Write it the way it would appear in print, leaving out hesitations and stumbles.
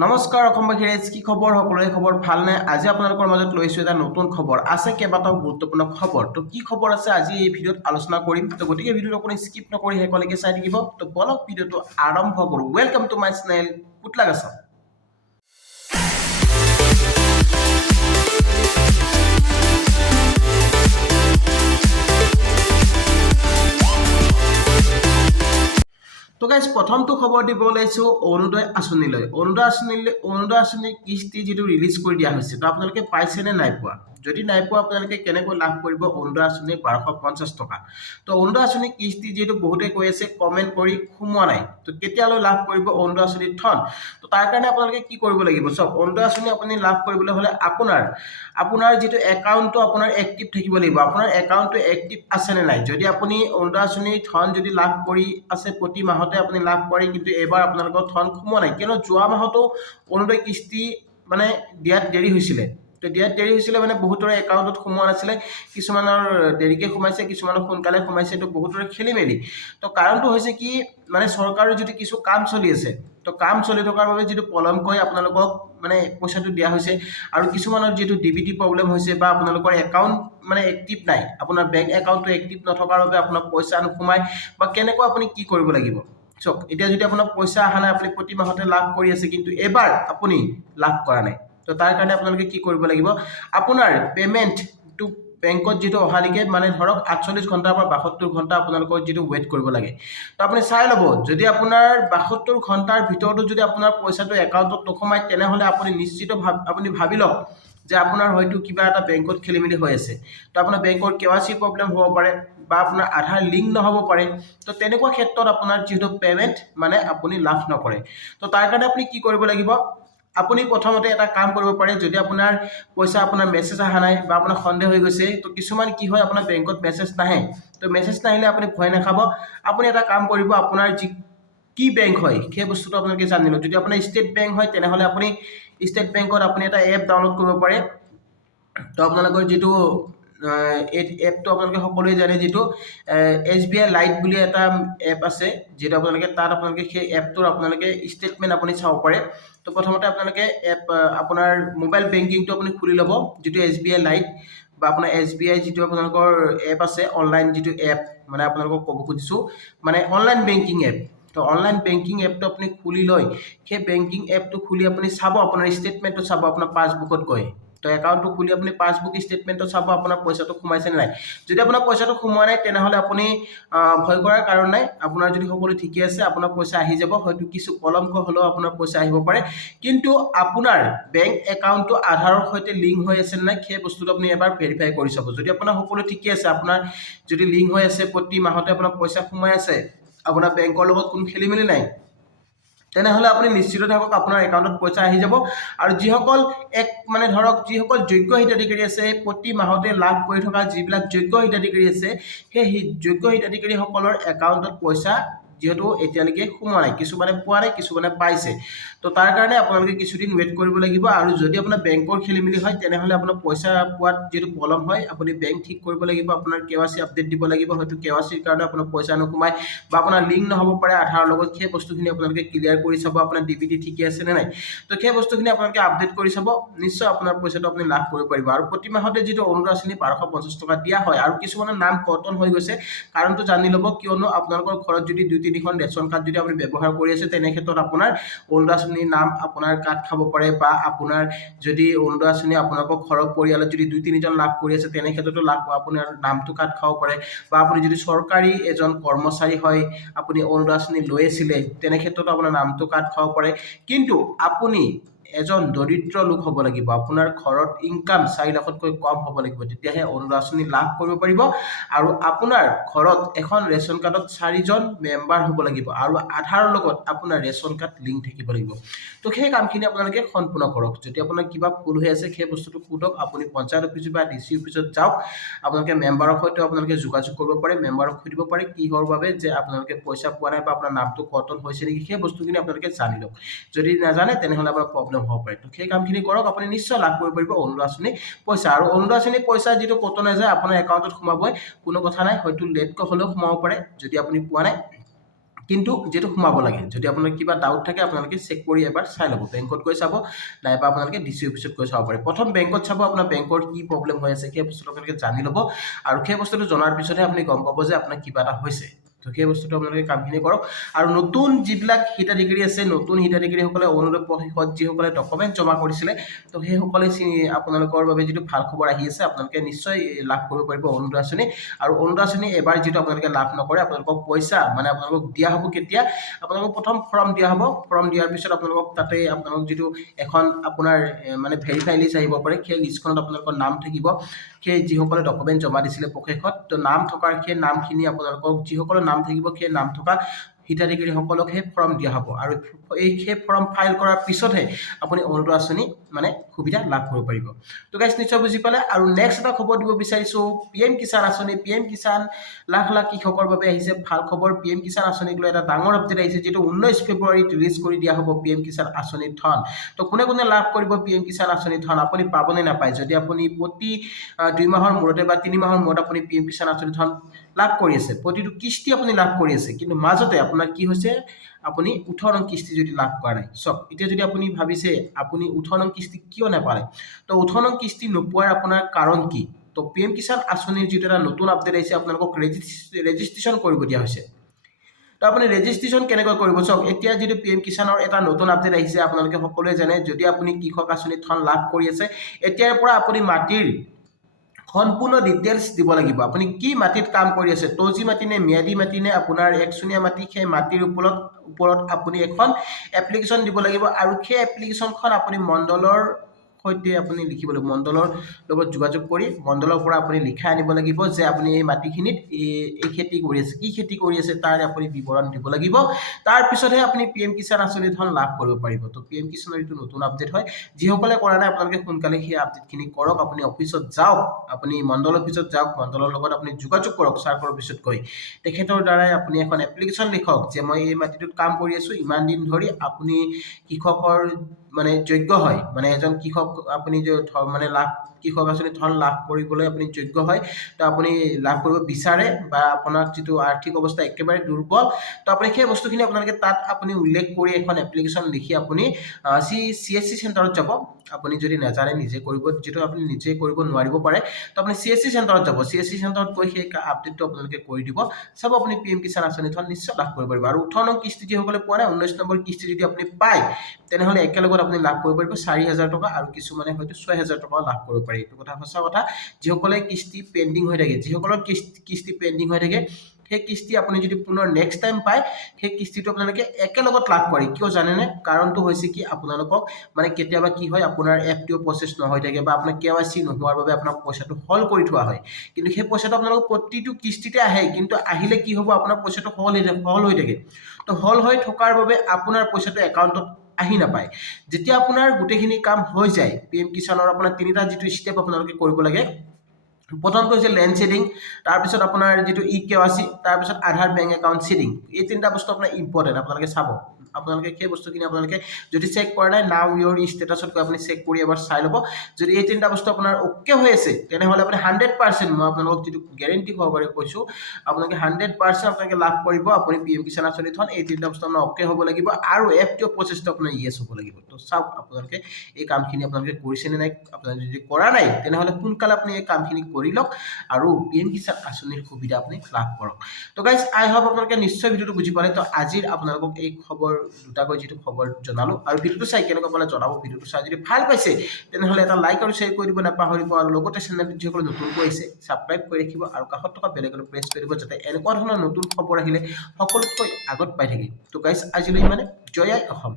নমস্কাৰ অসমবাসী ৰাইজ, কি খবৰ? সকলোৰে খবৰ ভালনে? আজি আপোনালোকৰ মাজত লৈছো এটা নতুন খবৰ আছে, কেইবাটাও গুৰুত্বপূৰ্ণ খবৰ। তো কি খবৰ আছে আজি এই ভিডিঅ'ত আলোচনা কৰিম। তো গতিকে ভিডিঅ'টো আপুনি স্কিপ নকৰি শেষলৈকে চাই থাকিব। তো বলক ভিডিঅ'টো আৰম্ভ কৰোঁ। Welcome to my channel Putalagachha. তো গাইজ প্ৰথমটো খবৰ দিব ওলাইছো অৰুণোদয় আঁচনিলৈ। অৰুণোদয় আঁচনিৰ কিস্তি যিটো ৰিলিজ কৰি দিয়া হৈছে, তো আপোনালোকে পাইছে নে নাই পোৱা? যদি নাই পোৱা আপোনালোকে কেনেকৈ লাভ কৰিব অৰুণোদয় আঁচনিৰ 1250 টকা। তো অৰুণোদয় আঁচনিৰ কিস্তি যিহেতু বহুতে কৈ আছে কমেণ্ট কৰি সোমোৱা নাই, তো কেতিয়ালৈ লাভ কৰিব অৰুণোদয় আঁচনিৰ ধন? তো তাৰ কাৰণে আপোনালোকে কি কৰিব লাগিব? চাওক, অৰুণোদয় আঁচনি আপুনি লাভ কৰিবলৈ হ'লে আপোনাৰ যিটো একাউণ্টটো আপোনাৰ এক্টিভ থাকিব লাগিব। আপোনাৰ একাউণ্টটো এক্টিভ আছে নে নাই? যদি আপুনি অৰুণোদয় আঁচনিৰ ধন যদি লাভ কৰি আছে, প্ৰতি মাহতে আপুনি লাভ কৰে, কিন্তু এইবাৰ আপোনালোকৰ ধন সোমোৱা নাই, কিয়নো যোৱা মাহতো অৰুণোদয় কিস্তি মানে দিয়াত দেৰি হৈছিলে। তো দিয়াত দেৰি হৈছিলে মানে বহুতৰে একাউণ্টত সোমোৱা নাছিলে, কিছুমানৰ দেৰিকে সোমাইছে, কিছুমানৰ সোনকালে সোমাইছে। তো বহুতৰে খেলি মেলি। তো কাৰণটো হৈছে কি, মানে চৰকাৰৰ যিটো কিছু কাম চলি আছে, তো কাম চলি থকাৰ বাবে যিটো পলমকৈ আপোনালোকক মানে পইচাটো দিয়া হৈছে, আৰু কিছুমানৰ যিটো ডিবিটি প্ৰব্লেম হৈছে বা আপোনালোকৰ একাউণ্ট মানে এক্টিভ নাই, আপোনাৰ বেংক একাউণ্টটো এক্টিভ নথকাৰ বাবে আপোনাৰ পইচা নোসোমায়, বা কেনেকুৱা আপুনি কি কৰিব লাগিব। চাওক, এতিয়া যদি আপোনাৰ পইচা অহা নাই, আপুনি প্ৰতি মাহতে লাভ কৰি আছে, কিন্তু এবাৰ আপুনি লাভ কৰা নাই, তো তাৰ কাৰণে আপোনালোকে কি কৰিব লাগিব, আপোনাৰ পেমেণ্টটো বেংকত যিটো অহালৈকে মানে ধৰক 48 ঘণ্টাৰ পৰা 72 ঘণ্টা আপোনালোকৰ যিটো ৱেইট কৰিব লাগে। তো আপুনি চাই ল'ব, যদি আপোনাৰ 72 ঘণ্টাৰ ভিতৰতো যদি আপোনাৰ পইচাটো একাউণ্টত নোসোমায়, তেনেহ'লে আপুনি নিশ্চিত আপুনি ভাবি লওক যে আপোনাৰ হয়তো কিবা এটা বেংকত খেলি মেলি হৈ আছে। তো আপোনাৰ বেংকৰ KYC প্ৰব্লেম হ'ব পাৰে, বা আপোনাৰ আধাৰ লিংক নহ'ব পাৰে। তো তেনেকুৱা ক্ষেত্ৰত আপোনাৰ যিহেতু পেমেণ্ট মানে আপুনি লাভ নকৰে। তো তাৰ কাৰণে আপুনি কি কৰিব লাগিব, আপুনি প্ৰথমতে এটা কাম কৰিব পাৰে, যদি আপোনাৰ পইচা আপোনাৰ মেছেজ অহা নাই বা আপোনাৰ সন্দেহ হৈ গৈছে, তো কিছুমান কি হয়, আপোনাৰ বেংকত মেছেজ নাহে। তো মেছেজ নাহিলে আপুনি ভয় নাখাব, আপুনি এটা কাম কৰিব, আপোনাৰ কি বেংক হয় সেই বস্তুটো আপোনালোকে জানি লওক। যদি আপোনাৰ ষ্টেট বেংক হয়, তেনেহ'লে আপুনি ষ্টেট বেংকত আপুনি এটা এপ ডাউনলোড কৰিব পাৰে। তো আপোনালোকৰ যিটো এই এপটো আপোনালোকে সকলোৱে জানে, যিটো SBI লাইট বুলি এটা এপ আছে, যিটো আপোনালোকে সেই এপটোৰ আপোনালোকে ষ্টেটমেণ্ট আপুনি চাব পাৰে। তো প্ৰথমতে আপোনালোকে আপোনাৰ মোবাইল বেংকিংটো আপুনি খুলি ল'ব, যিটো SBI লাইট বা আপোনাৰ SBI যিটো আপোনালোকৰ এপ আছে, অনলাইন যিটো এপ, মানে আপোনালোকক ক'ব খুজিছোঁ, মানে অনলাইন বেংকিং এপ। তো অনলাইন বেংকিং এপটো আপুনি খুলি লৈ সেই বেংকিং এপটো খুলি আপুনি চাব, আপোনাৰ ষ্টেটমেণ্টটো চাব আপোনাৰ পাছবুকত গৈ। তো একাউণ্টটো খুলি আপুনি পাছবুক ষ্টেটমেণ্টটো চাব আপোনাৰ পইচাটো সোমাইছে নে নাই। যদি আপোনাৰ পইচাটো সোমোৱা নাই, তেনেহ'লে আপুনি ভয় কৰাৰ কাৰণ নাই। আপোনাৰ যদি সকলো ঠিকে আছে, আপোনাৰ পইচা আহি যাব। হয়তো কিছু পলমকৈ হ'লেও আপোনাৰ পইচা আহিব পাৰে, কিন্তু আপোনাৰ বেংক একাউণ্টটো আধাৰৰ সৈতে লিংক হৈ আছে নে নাই, সেই বস্তুটো আপুনি এবাৰ ভেৰিফাই কৰি চাব। যদি আপোনাৰ সকলো ঠিকে আছে, আপোনাৰ যদি লিংক হৈ আছে, প্ৰতি মাহতে আপোনাৰ পইচা সোমাই আছে, আপোনাৰ বেংকৰ লগত কোনো খেলি মেলি নাই, তেনেহ'লে আপুনি নিশ্চিত থাকক আপোনাৰ একাউণ্টত পইচা আহি যাব। আৰু যিসকল মানে ধৰক যিসকল যোগ্য হিতাধিকাৰী আছে, প্ৰতি মাহতে লাভ কৰি থকা যিবিলাক যোগ্য হিতাধিকাৰী আছে, সেই যোগ্য হিতাধিকাৰীসকলৰ একাউণ্টত পইচা যিহেতু এতিয়ালৈকে সোমোৱা নাই, কিছুমানে পোৱা নাই, কিছুমানে পাইছে। তো তাৰ কাৰণে আপোনালোকে কিছুদিন ৱেইট কৰিব লাগিব। আৰু যদি আপোনাৰ বেংকৰ খেলি মেলি হয়, তেনেহ'লে আপোনাৰ পইচা পোৱাত যিহেতু পলম হয়, আপুনি বেংক ঠিক কৰিব লাগিব, আপোনাৰ KYC আপডেট দিব লাগিব। হয়তো KYCৰ কাৰণে আপোনাৰ পইচা নোসোমায়, বা আপোনাৰ লিংক নহ'ব পাৰে আধাৰৰ লগত। সেই বস্তুখিনি আপোনালোকে ক্লিয়াৰ কৰি চাব, আপোনাৰ DBT ঠিকে আছে নে নাই। তো সেই বস্তুখিনি আপোনালোকে আপডেট কৰি চাব, নিশ্চয় আপোনাৰ পইচাটো আপুনি লাভ কৰিব পাৰিব। আৰু প্ৰতি মাহতে যিটো অৰুণোদয় আঁচনি 1250 টকা দিয়া হয়, আৰু কিছুমানৰ নাম কৰ্তন হৈ গৈছে, কাৰণটো জানি ল'ব। কিয়নো আপোনালোকৰ ঘৰত যদি 2-3খন ৰেচন কাৰ্ড যদি আপুনি ব্যৱহাৰ কৰি আছে, তেনে ক্ষেত্ৰত আপোনাৰ অৰুণোদয় আঁচনিৰ নাম আপোনাৰ কাট খাব পাৰে, বা আপোনাৰ যদি অৰুণোদয় আঁচনি আপোনালোকৰ ঘৰৰ পৰিয়ালত যদি 2-3জন লাভ কৰি আছে, তেনে ক্ষেত্ৰতো আপোনাৰ নামটো কাট খাব পাৰে। বা আপুনি যদি চৰকাৰী এজন কৰ্মচাৰী হয়, আপুনি অৰুণোদয় আঁচনি লৈ আছিলে, তেনে ক্ষেত্ৰতো আপোনাৰ নামটো কাট খাব পাৰে। কিন্তু আপুনি এজন দৰিদ্ৰ লোক হ'ব লাগিব, আপোনাৰ ঘৰত ইনকাম 4 লাখতকৈ কম হ'ব লাগিব, তেতিয়াহে অৰুণোদয় আঁচনি লাভ কৰিব পাৰিব। আৰু আপোনাৰ ঘৰত এখন ৰেচন কাৰ্ডত 4জন মেম্বাৰ হ'ব লাগিব, আৰু আধাৰৰ লগত আপোনাৰ ৰেচন কাৰ্ড লিংক থাকিব লাগিব। তো সেই কামখিনি আপোনালোকে সম্পূৰ্ণ কৰক। যদি আপোনাৰ কিবা ভুল হৈ আছে, সেই বস্তুটো সোধক। আপুনি পঞ্চায়ত অফিচ বা DC অফিচত যাওক, আপোনালোকে মেম্বাৰৰ সৈতে আপোনালোকে যোগাযোগ কৰিব পাৰে, মেম্বাৰক সুধিব পাৰে কিহৰ বাবে যে আপোনালোকে পইচা পোৱা নাই, বা আপোনাৰ নামটো কৰ্তন হৈছে নেকি, সেই বস্তুখিনি আপোনালোকে জানি লওক। যদি নাজানে, তেনেহ'লে আপোনাৰ প্ৰব্লেম হ'ব পাৰে। তো সেই কামখিনি কৰক, আপুনি নিশ্চয় লাভ কৰিব পাৰিব অৰুণোদয় আঁচনি পইচা। আৰু অৰুণোদয় আঁচনি পইচা যিটো ক'তো নাযায়, আপোনাৰ একাউণ্টত সোমাবই, কোনো কথা নাই। হয়তো লেটকৈ হ'লেও সোমাব পাৰে যদি আপুনি পোৱা নাই। কিন্তু যেটো সোমাব লাগে যদি আপোনাৰ কিবা ডাউট থাকে আপোনালোকে চেক কৰি এবাৰ চাই ল'ব বেংকত গৈ চাব নাইবা আপোনালোকে ডিসি অফিচত গৈ চাব পাৰে প্ৰথম বেংকত চাব আপোনাৰ বেংকৰ কি প্ৰবলেম হৈ আছে সেই বস্তুটো আপোনালোকে জানি ল'ব আৰু সেই বস্তুটো জনাৰ পিছতহে আপুনি গম পাব যে আপোনাৰ কিবা এটা হৈছে তো সেই বস্তুটো আপোনালোকে কামখিনি কৰক আৰু নতুন যিবিলাক হিতাধিকাৰী আছে নতুন হিতাধিকাৰীসকলে অৰুণোদয় পৰিষদ যিসকলে ডকুমেণ্ট জমা কৰিছিলে তো সেইসকলে আপোনালোকৰ বাবে যিটো ভাল খবৰ আহি আছে আপোনালোকে নিশ্চয় লাভ কৰিব পাৰিব অৰুণোদয় আঁচনি আৰু অৰুণোদয় আঁচনি এবাৰ যিটো আপোনালোকে লাভ নকৰে আপোনালোকক পইচা মানে আপোনালোকক দিয়া হ'ব কেতিয়া আপোনালোকক প্ৰথম ফৰ্ম দিয়া হ'ব ফৰ্ম দিয়াৰ পিছত আপোনালোকক তাতে আপোনালোক যিটো এখন আপোনাৰ মানে ভেৰিফাই লিষ্ট আহিব পাৰে সেই লিষ্টখনত আপোনালোকৰ নাম থাকিব সেই যিসকলে ডকুমেণ্ট জমা দিছিলে পক্ষত তো নাম থকাৰ সেই নামখিনি আপোনালোকক যিসকলৰ নাম থাকিব সেই নাম থকা হিতাধিকাৰীসকলক সেই ফৰ্ম দিয়া হ'ব আৰু সেই ফৰ্ম ফাইল কৰাৰ পিছতহে আপুনি অৰুণোদয় আঁচনি মানে সুবিধা লাভ কৰিব পাৰিব তো গাইজ নিশ্চয় বুজি পালে আৰু নেক্সট এটা খবৰ দিব বিচাৰিছোঁ PM কিষাণ আঁচনি PM কিষাণ লাখ লাখ কৃষকৰ বাবে আহিছে ভাল খবৰ PM কিষাণ আঁচনিক লৈ এটা ডাঙৰ আপডেট আহিছে যেটো 19 ফেব্ৰুৱাৰীত ৰিলিজ কৰি দিয়া হ'ব PM কিষাণ আঁচনিৰ ধন তো কোনে কোনে লাভ কৰিব PM কিষাণ আঁচনিৰ ধন আপুনি পাবনে নাপায় যদি আপুনি প্ৰতি 2 মাহৰ মূৰতে বা 3 মাহৰ মূৰত আপুনি PM কিষাণ আঁচনিৰ ধন লাভ কৰি আছে প্ৰতিটো কিস্তি আপুনি লাভ কৰি আছে কিন্তু মাজতে আপোনাৰ কি হৈছে আপুনি 18 নং কিস্তি যদি লাভ কৰা নাই সব এতিয়া যদি আপুনি ভাবিছে আপুনি 18 নং কিস্তি কিয় নাপালে তো 18 নং কিস্তি নোপোৱাৰ আপোনাৰ কাৰণ কি তো PM কিষাণ আঁচনিৰ যিটো এটা নতুন আপডেট আহিছে আপোনালোকক ৰেজিষ্ট্ৰেচন কৰিব দিয়া হৈছে তো আপুনি ৰেজিষ্ট্ৰেচন কেনেকৈ কৰিব চাওক এতিয়া যিটো PM কিষাণৰ এটা নতুন আপডেট আহিছে আপোনালোকে সকলোৱে জানে যদি আপুনি কৃষক আঁচনিৰ ধন লাভ কৰি আছে এতিয়াৰ পৰা আপুনি মাটিৰ সম্পূৰ্ণ ডিটেইলছ দিব লাগিব আপুনি কি মাটিত কাম কৰি আছে তজি মাটি নে ম্যাদি মাটি নে আপোনাৰ একচুনীয়া মাটি সেই মাটিৰ ওপৰত আপুনি এখন এপ্লিকেশন দিব লাগিব আৰু সেই এপ্লিকেশনখন আপুনি মণ্ডলৰ সৈতে আপুনি লিখিব লাগিব মণ্ডলৰ লগত যোগাযোগ কৰি মণ্ডলৰ পৰা আপুনি লিখা আনিব লাগিব যে আপুনি এই মাটিখিনিত এই খেতি কৰি আছে কি খেতি কৰি আছে তাৰ আপুনি বিৱৰণ দিব লাগিব তাৰ পিছতহে আপুনি PM কিষাণ আঁচনিৰ ধন লাভ কৰিব পাৰিব তো PM কিষাণৰ এইটো নতুন আপডেট হয় যিসকলে কৰা নাই আপোনালোকে সোনকালে সেই আপডেটখিনি কৰক আপুনি অফিচত যাওক আপুনি মণ্ডল অফিচত যাওক মণ্ডলৰ লগত আপুনি যোগাযোগ কৰক চাৰ্কল অফিচত গৈ তেখেতৰ দ্বাৰাই আপুনি এখন এপ্লিকেশন লিখক যে মই এই মাটিটোত কাম কৰি আছো ইমান দিন ধৰি আপুনি কৃষকৰ মানে যোগ্য হয় মানে এজন কৃষক আপুনি যে মানে লাভ কৃষক আঁচনি ধন লাভ কৰিবলৈ আপুনি যোগ্য হয় তো আপুনি লাভ কৰিব বিচাৰে বা আপোনাৰ যিটো আৰ্থিক অৱস্থা একেবাৰে দুৰ্বল তো আপুনি সেই বস্তুখিনি আপোনালোকে তাত আপুনি উল্লেখ কৰি এখন এপ্লিকেশন লিখি আপুনি CSC চেণ্টাৰত যাব আপুনি যদি নাজানে নিজে কৰিব যেটো আপুনি নিজে কৰিব নোৱাৰিব পাৰে তো আপুনি CSC চেণ্টাৰত যাব CSC চেণ্টাৰত গৈ সেই আপডেটটো আপোনালোকে কৰি দিব সব আপুনি PM কিষাণ আঁচনি ধন নিশ্চয় লাভ কৰিব পাৰিব আৰু 18 নং কিস্তি যিসকলে পোৱা নাই 19 নম্বৰ কিস্তি যদি আপুনি পায় তেনেহলে একেলগত আপুনি লাভ কৰিব পাৰিব 4000 টকা আৰু কিছুমানে হয়তো 6000 টকা লাভ কৰিব পাৰে এইটো কথা সঁচা কথা যিসকলে কিস্তি পেন্ডিং হৈ থাকে যিসকলৰ কিস্তি পেন্ডিং হৈ থাকে সেই কিস্তি আপুনি যদি পুনৰ নেক্সট টাইম পায় সেই কিস্তিটো আপোনালোকে একেলগত লাভ কৰে কিয় জানেনে কাৰণটো হৈছে কি আপোনালোকক মানে কেতিয়াবা কি হয় আপোনাৰ FTO প্ৰসেস নহয় থাকে বা আপোনাৰ KYC নোহোৱাৰ বাবে আপোনাৰ পইচাটো হল কৰি থোৱা হয় কিন্তু সেই পইচাটো আপোনালোক প্ৰতিটো কিস্তিতে আহে কিন্তু আহিলে কি হ'ব আপোনাৰ পইচাটো হল হৈ থাকে তো হল হৈ থকাৰ বাবে আপোনাৰ পইচাটো একাউণ্টত আহি নাপায় যেতিয়া আপোনাৰ গুটেখিনি কাম হৈ যায় PM কিষাণৰ আপোনাৰ তিনিটা যিটো স্টেপ আপোনালোকে কৰিব লাগে প্ৰথমটো হৈছে লেন্ড শেডিং তাৰ পিছত আপোনাৰ যিটো EKYC তাৰ পিছত আধাৰ বেংক একাউণ্ট শেডিং এই তিনিটা বস্তু আপোনাৰ ইম্পৰ্টেন্ট আপোনালোকে চাব আপোনালোকে সেই বস্তুখিনি আপোনালোকে যদি চেক কৰা নাই নাও ইওৰ ষ্টেটাছত গৈ আপুনি চেক কৰি এবাৰ চাই ল'ব যদি এই তিনিটা বস্তু আপোনাৰ ওকে হৈ আছে তেনেহলে আপুনি 100% মই আপোনালোকক যিটো গ্যাৰান্টি খবৰে কৈছো আপোনালোকে 100% আপোনালোকে লাভ কৰিব আপুনি PM কিষাণ আঁচনি ধন এই তিনিটা বস্তু আপোনাৰ ওকে হ'ব লাগিব আৰু FTO প্ৰসেসটো আপোনাৰ ইয়েস হ'ব লাগিব তো চাওক আপোনালোকে এই কামখিনি আপোনালোকে কৰিছে নে নাই আপোনালোকে যদি কৰা নাই তেনেহলে সোনকালে আপুনি এই কামখিনি কৰি লওক আৰু PM কিষাণ আঁচনিৰ সুবিধা আপুনি লাভ কৰক তো গাইজ আই হোপ আপোনালোকে নিশ্চয় ভিডিওটো বুজি পালে তো আজিৰ আপোনালোকক এই খবৰ দুটাকৈ যিটো খবৰ জনালো আৰু ভিডিওটো চাই কেনেকুৱা পালে জনাব ভিডিওটো চাই যদি ভাল পাইছে তেনেহলে এটা লাইক আৰু শ্বেয়াৰ কৰি দিব নাপাহৰিব আৰু লগতে চেনেলটো যিসকলে নতুনকৈ আহিছে সাবস্ক্ৰাইব কৰি ৰাখিব আৰু কাষত থকা বেল আইকনটো প্ৰেছ কৰি দিব যাতে এনেকুৱা ধৰণৰ নতুন খবৰ আহিলে সকলোতকৈ আগত পাই থাকে তো গাইজ আজিলৈ মানে জয় আই অসম